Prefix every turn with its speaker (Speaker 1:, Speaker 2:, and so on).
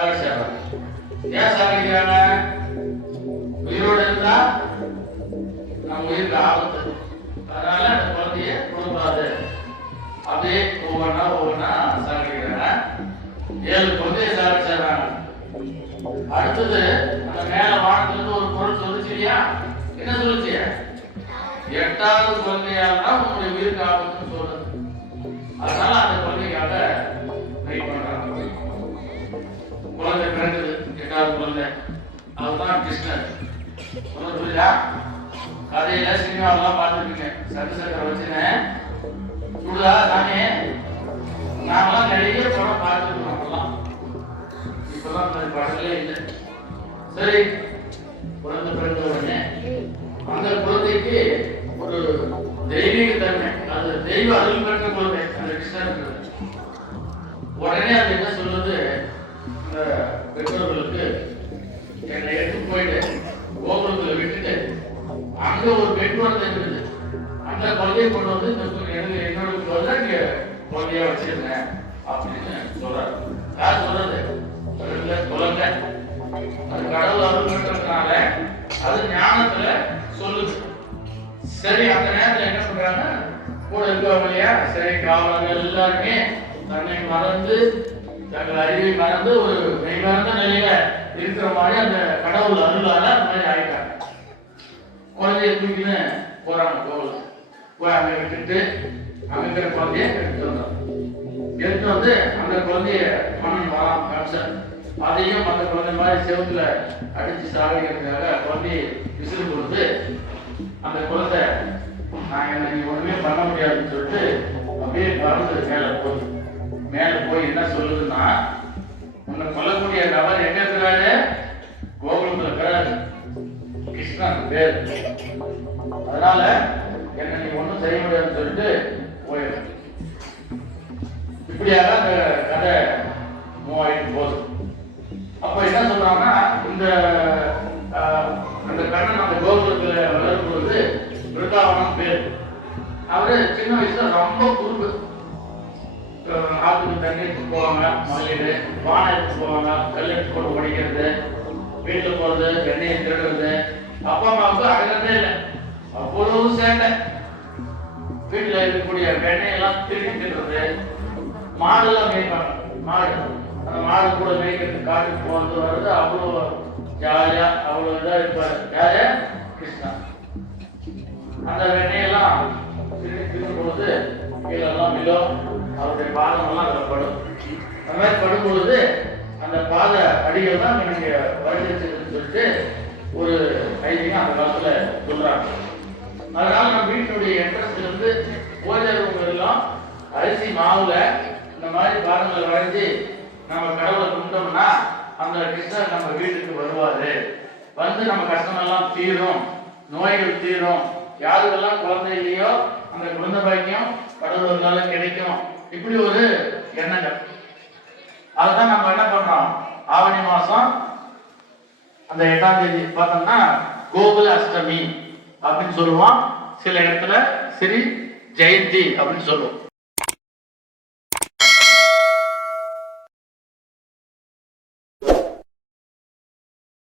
Speaker 1: ஏன் சாகடிக்கிறாங்க உயிரோடு இருந்தா நம்ம உயிருக்கு ஆபத்து. அதனால அந்த குழந்தைய கொடுக்காது அப்படியே ஒவ்வொன்றா ஒவ்வொன்றா சாகடிக்கிறாங்க ஏழு குழந்தைய சாகடிச்சாங்க அடுத்தது அந்த மேல வானத்துல இருந்து ஒரு பொருள் சொல்லுச்சு இல்லையா என்ன சொல்லுச்சு எட்டாவது குழந்தையானா உங்களுடைய உயிருக்கு ஆபத்துன்னு சொல்லுது அதனால அந்த குழந்தைக்காக வெயிட் பண்றாங்க. பிறகுது எட்டாவது அதுதான் கிருஷ்ணர். சொல்ல புரியுதா? கதையில சினிமாவெல்லாம் பார்த்துருப்பீங்க சத்து சக்கரை வச்சுன்னு. சுடுதா சாமி? நாங்களாம் நிறைய படம் பார்த்துருக்கோம் அப்பெல்லாம். இப்பெல்லாம் படங்களே இல்லை. சரி குழந்தை பிறந்த உடனே அந்த குழந்தைக்கு ஒரு தெய்வீக தன்மை. அது தெய்வ அருள் பெற்ற குழந்தை அந்த கிருஷ்ணர் உடனே அது என்ன சொல்லுது? இந்த பெற்றோர்களுக்கு என்னை எடுத்து போயிட்டு கோகுலத்துல விட்டுட்டு அங்க ஒரு பெண் குழந்தை இருக்குது அந்த குழந்தையை கொண்டு வந்து இந்த என்னோட குழந்தை இங்க குழந்தையா வச்சிருந்தேன் அப்படின்னு சொல்றாரு. யார் சொல்றது? குழந்தை அது கடவுள் அருள் அது ஞானத்துல சொல்லுது. சரி அந்த நேரத்துல என்ன பண்றாங்க? கூட இருக்கவங்க இல்லையா? சரி காவலர்கள் எல்லாருமே தன்னை மறந்து தங்கள் அறிவை மறந்து ஒரு மெய்மறந்த நிலையில இருக்கிற மாதிரி அந்த கடவுள் அருளால அந்த மாதிரி ஆயிட்டாங்க. குழந்தைய தூக்கின்னு போறாங்க கோவில் போய் அங்க விட்டுட்டு அங்கிற இருக்கிற குழந்தைய எடுத்து வந்தாங்க எடுத்து வந்து அந்த குழந்தைய மன்னன் வரான் கம்சன் அதையும் அந்த குழந்தை மாதிரி செவுத்துல அடிச்சு சாகிக்கிறதுக்காக குழந்தையை விசிறு கொடுத்து அந்த குழந்தை நான் என்ன நீ ஒண்ணுமே பண்ண முடியாதுன்னு சொல்லிட்டு அப்படியே பறந்து மேல போகுது. மேல போய் என்ன சொல்லுதுன்னா உன்னை கொல்லக்கூடிய நபர் எங்க இருக்கிறாரு? கோகுலத்துல இருக்கிறாரு. கிருஷ்ணன் பேர். அதனால என்ன நீ ஒண்ணும் செய்ய முடியாதுன்னு சொல்லிட்டு போயிடும் இப்படியாக அந்த கதை மூவ் ஆயிட்டு போகுது. அப்ப என்ன சொல்றாங்கன்னா இந்த அந்த கண்ணன் அந்த கோகுலத்துல வளரும் பொழுது பிருந்தாவனம் பேர். அவரு சின்ன வயசுல ரொம்ப குறுக்கு ஆற்றுக்கு தண்ணி எடுத்து போவாங்க மகளிர். பானை எடுத்து போவாங்க கல் எடுத்து கொண்டு உடைக்கிறது வீட்டில் போறது எண்ணெயை திருடுறது. அப்பா அம்மாவுக்கு அடங்கவே இல்லை. அவ்வளவு சேட்டை. வீட்டுல இருக்கக்கூடிய வெண்ணெய் எல்லாம் திருடி தின்றது மாடெல்லாம் மேய்ப்பாங்க. மாடு. அந்த மாடு கூட மேய்க்கிறதுக்கு காட்டுக்கு போகிறது வர்றது அவ்வளோ ஜாலியா அவ்வளோ இதாக இருப்பார். யாரு? கிருஷ்ணா. அந்த வெண்ணெயெல்லாம் திருடி தின்னும்போது கீழெல்லாம் விழும். அவருடைய பாதமெல்லாம் அதில் படும். அந்த மாதிரி படும்பொழுது அந்த பாத அடிகள் தான் நீங்கள் வருடச்சுன்னு சொல்லிட்டு ஒரு ஐதீகம் அந்த காலத்தில் சொல்கிறாங்க அதனால் நம்ம வீட்டினுடைய என்ட்ரன்ஸ்ல இருந்து எல்லாம் அரிசி மாவில் இந்த மாதிரி பாதங்களை வரைஞ்சி நம்ம கடவுளை கும்பிட்டோம்னா அந்த கிருஷ்ணர் நம்ம வீட்டுக்கு வருவார். வந்து நம்ம கஷ்டமெல்லாம் தீரும் நோய்கள் தீரும். யாருக்கெல்லாம் குழந்தை இல்லையோ அந்த குழந்தை பாக்கியம் கடவுளால கிடைக்கும். இப்படி ஒரு எண்ணங்கள். அதுதான் நம்ம என்ன பண்றோம்? ஆவணி மாசம் அந்த எட்டாம் தேதி பார்த்தோம்னா கோகுல அஷ்டமி அப்படின்னு சொல்லுவோம். சில இடத்துல ஸ்ரீ ஜெயந்தி அப்படின்னு சொல்லுவோம்.